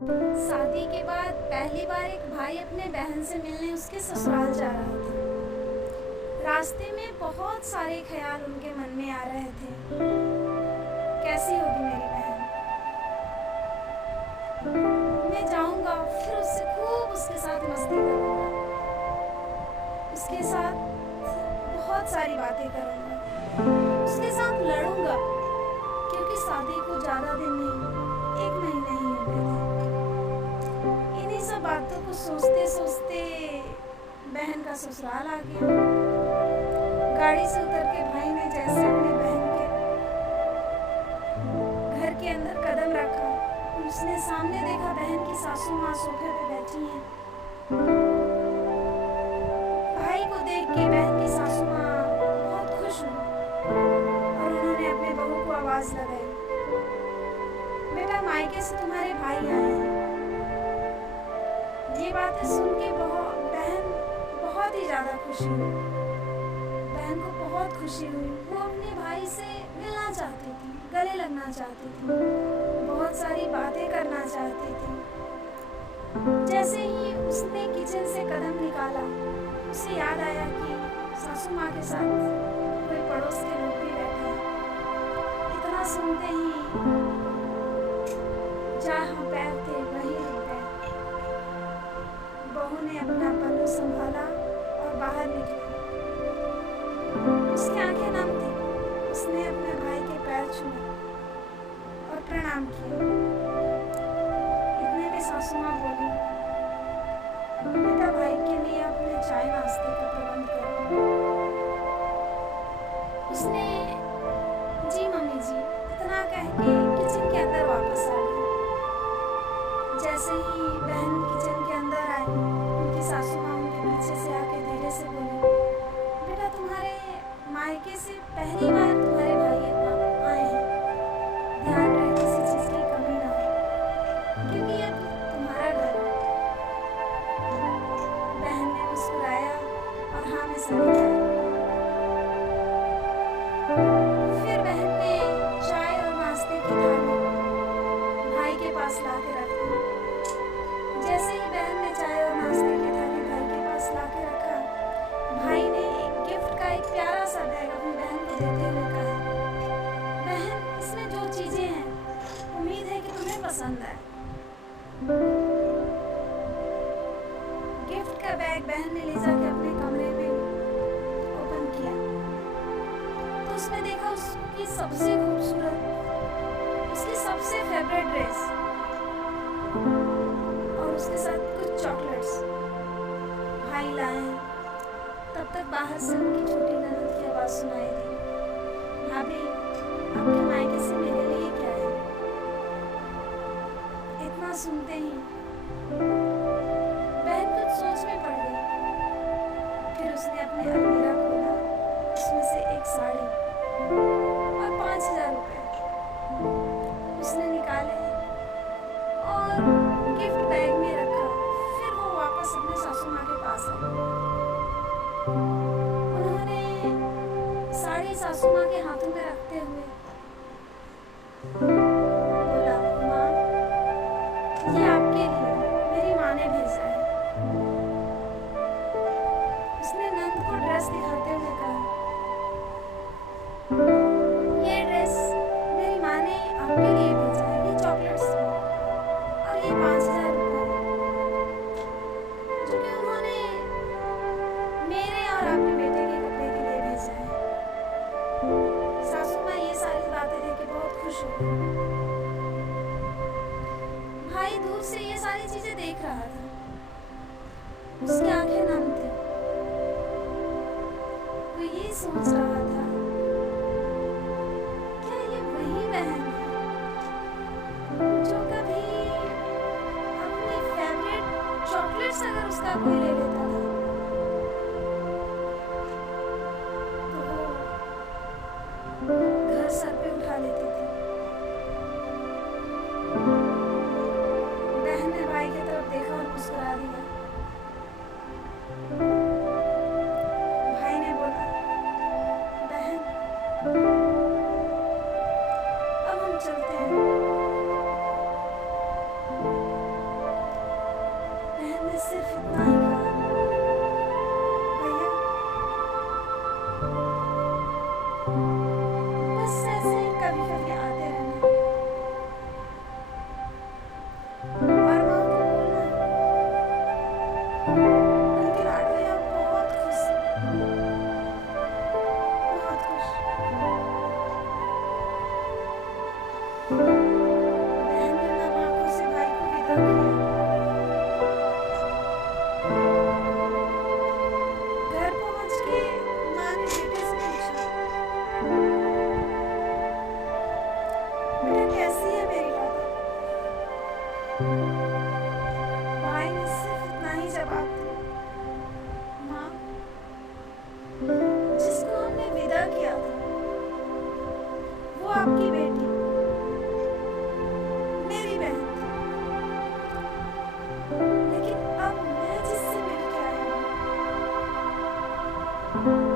शादी के बाद पहली बार एक भाई अपने बहन से मिलने उसके ससुराल जा रहा था। रास्ते में बहुत सारे ख्याल उनके मन में आ रहे थे। कैसी होगी मेरी बहन? मैं जाऊंगा, फिर उससे खूब उसके साथ मस्ती करूंगा, उसके साथ बहुत सारी बातें करूंगा, उसके साथ लड़ूंगा, क्योंकि शादी को ज़्यादा दिन नहीं, 1 महीने ही हो गए थे। इन्हीं सब बातों को सोचते सोचते बहन का ससुराल आ गया। गाड़ी से उतर के भाई ने जैसे अपने बहन के घर के अंदर कदम रखा, उसने सामने देखा बहन की सासू माँ सोफे पे बैठी हैं। भाई को देख के बहन की सासू माँ बहुत खुश हुई और उन्होंने अपने बहू को आवाज़ लगाई, बेटा मायके से तुम्हारे भाई आए हैं। ये बातें सुन के बहन बहुत ही ज़्यादा खुशी हुई। बहन को बहुत खुशी हुई। वो अपने भाई से मिलना चाहती थी, गले लगना चाहती थी, बहुत सारी बातें करना चाहती थी। जैसे ही उसने किचन से कदम निकाला, उसे याद आया कि सासू माँ के साथ कोई पड़ोस के लोग भी बैठे हैं। इतना सुनते ही जहाँ पैर थे वहीं रुक गए। बहू ने अपना पल्लू संभाला और बाहर निकली। उसकी आंखें नम थी। उसने अपने भाई के पैर छुए और प्रणाम किया। इतने में सासू माँ बोली, बेटा भाई के लिए अपने चाय नाश्ते का प्रबंध करो। उसने जी मम्मी जी इतना कह के किचन के अंदर वापस आ गई। जैसे ही बहन किचन के अंदर आई, उनकी सासू माँ उनके पीछे से आके धीरे से बोली, बेटा तुम्हारे मायके से पहली बार तुम्हारे भाई आए हैं। ध्यान रहे किसी चीज़ की कमी ना हो, क्योंकि ये तुम्हारा घर है। बहन ने मुस्कुराया और हाँ में सर हिलाया। फिर बहन ने चाय और नाश्ते की थाली भाई के पास ला के रख दी। जैसे ही बहन ने चाय और नाश्ते की थाली भाई के पास ला के रखा, भाई ने एक गिफ्ट का एक प्यारा सा बैग अपनी बहन को देते हुए कहा, बहन इसमें जो चीज़ें हैं उम्मीद है कि तुम्हें पसंद आए। गिफ्ट का बैग बहन ने ले जाके अपने कमरे में ओपन किया तो उसने देखा उसकी सबसे खूबसूरत, उसकी सबसे फेवरेट ड्रेस और उसके साथ कुछ चॉकलेट्स। भाई लाए। तब तक बाहर से उनकी छोटी ननद की आवाज़ सुनाई दी, भाभी आपके मायके से मेरे लिए क्या है? इतना सुनते ही बहन कुछ सोच में पड़ गई। फिर उसने अपने अलमीरा खोला, उसमें से एक साड़ी और 5,000 रुपए उसने निकाले और गिफ्ट बैग में रखा। फिर वो वापस अपने सासू माँ के पास आई। उन्होंने साड़ी सासू माँ के हाथों में रखते हुए बोला, माँ ये आपके लिए मेरी माँ ने भेजा है। उसने नंद को ड्रेस दिखाते हुए कहा, ये ड्रेस मेरी माँ ने आपके लिए भेजा है, ये चॉकलेट्स और ये 5,000 रुपये जो कि उन्होंने मेरे और आपके बेटे के कपड़े के लिए भेजा है। सासू माँ ये सारी बातें देख के बहुत खुश हो गई। भाई दूर से ये सारी चीजें देख रहा था। उसकी आंखें नम थी। वो ये सोच रहा था, क्या ये वही बहन है जो कभी अपनी फेवरेट चॉकलेट्स अगर उसका कोई ले लेता था तो वो घर सर पे उठा लेती थी। बहन ने भाई की तरफ देखा और मुस्कुरा दिया। भाई ने बोला, बहन अब हम चलते हैं। सिर्फ इतना ही कहा, भैया बस ऐसे ही कभी कभी आते रहना और माँ को बोलना उनकी लाडो या बहुत खुश बहुत खुश। बहन ने नम आंखों से भाई को विदा किया। घर पहुंच के माँ ने बेटे से पूछा, बेटा कैसी है मेरी लाडो? भाई ने सिर्फ इतना ही जवाब दिया, माँ जिसको हमने विदा किया था वो आपकी बेटी मेरी बहन थी, लेकिन अब मैं जिससे मिलके आई हूँ